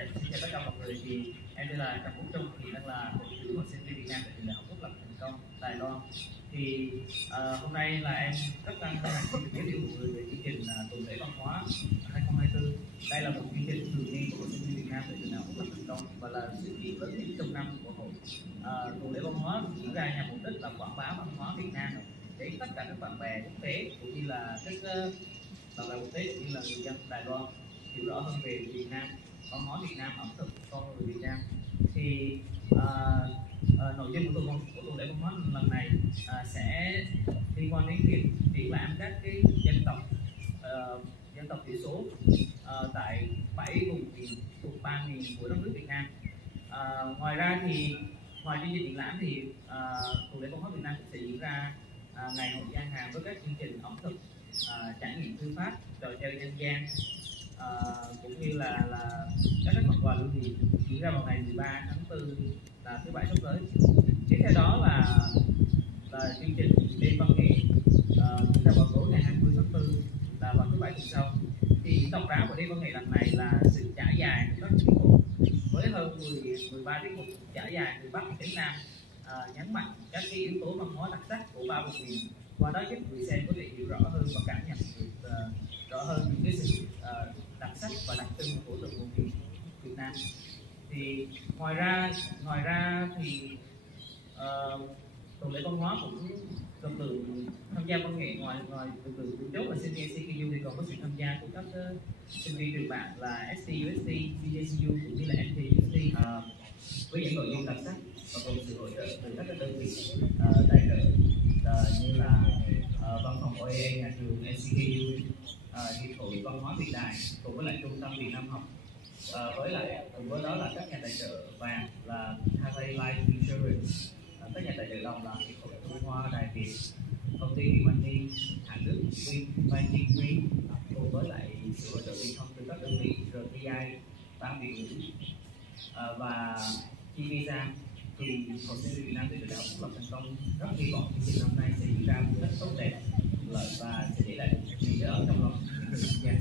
Xin chào tất cả mọi người, thì em tên là Trần Quốc Trung, thì đang là một cựu học sinh viên Việt Nam tại trường đại học Quốc lập Thành Công, Đài Loan. Thì hôm nay là em rất hân hạnh xin được giới thiệu một người về chương trình tuần lễ văn hóa 2024. Đây là một chương trình thường niên của học sinh viên Việt Nam tại trường đại học Quốc lập Thành Công và là sự kiện lớn nhất trong năm của hội. Tuần lễ văn hóa diễn ra nhằm mục đích là quảng bá văn hóa Việt Nam đến tất cả các bạn bè quốc tế cũng như là các bạn bè quốc tế cũng như là người dân Đài Loan hiểu rõ hơn về Việt Nam, văn hóa Việt Nam, ẩm thực, con người Việt Nam. Thì nội dung của tuần lễ văn hóa lần này sẽ liên quan đến việc triển lãm các cái dân tộc thiểu số tại 7 vùng miền thuộc 3 miền của đất nước Việt Nam. Ngoài ra thì ngoài chương trình triển lãm thì tuần lễ văn hóa Việt Nam cũng sẽ diễn ra ngày hội gian hàng với các chương trình ẩm thực, trải nghiệm thư pháp, trò chơi dân gian, cũng như là các phần quà lưu niệm diễn ra vào ngày 13 tháng 4 là thứ Bảy sắp tới. Tiếp theo đó là chương trình đêm văn nghệ diễn ra vào tối ngày 20 tháng 4 là vào thứ Bảy tuần sau. Thì độc đáo của đêm văn nghệ lần này là sự trải dài của các tiết mục với hơn 13 tiết mục trải dài từ Bắc đến Nam, nhấn mạnh các cái yếu tố văn hóa đặc sắc của 3 vùng miền, qua đó giúp người xem có thể hiểu rõ hơn và cảm nhận được rõ hơn những cái sự đặc sắc và đặc trưng của từng vùng miền Việt Nam. Thì ngoài ra thì tuần lễ văn hóa cũng lực lượng tham gia văn nghệ, ngoài lực lượng chủ chốt là sinh viên CKU thì còn có sự tham gia của các sinh viên trường bạn là STUST, VJCU cũng như là MTUST với những nội dung đặc sắc và cùng sự hỗ trợ từ các đơn vị tài trợ như là văn phòng OEA nhà trường, NCKU, hiệp hội văn hóa Việt Đại cùng với lại trung tâm Việt Nam học, cùng với đó là các nhà tài trợ vàng là Cathay Life Insurance, các nhà tài trợ đồng là hiệp hội Trung Hoa Đài Việt, công ty Money, Hàn Đức, Vinbanking Green, cùng với lại sự hỗ trợ truyền thông từ các đơn vị RTI, Ban Việt ngữ và Visa. Thì hội sinh viên Việt Nam tại trường đại học Quốc lập Thành Công rất hy vọng chương trình năm nay sẽ diễn ra một cách tốt đẹp, thuận lợi và sẽ để lại nhiều nhớ ở trong lòng những người tham gia.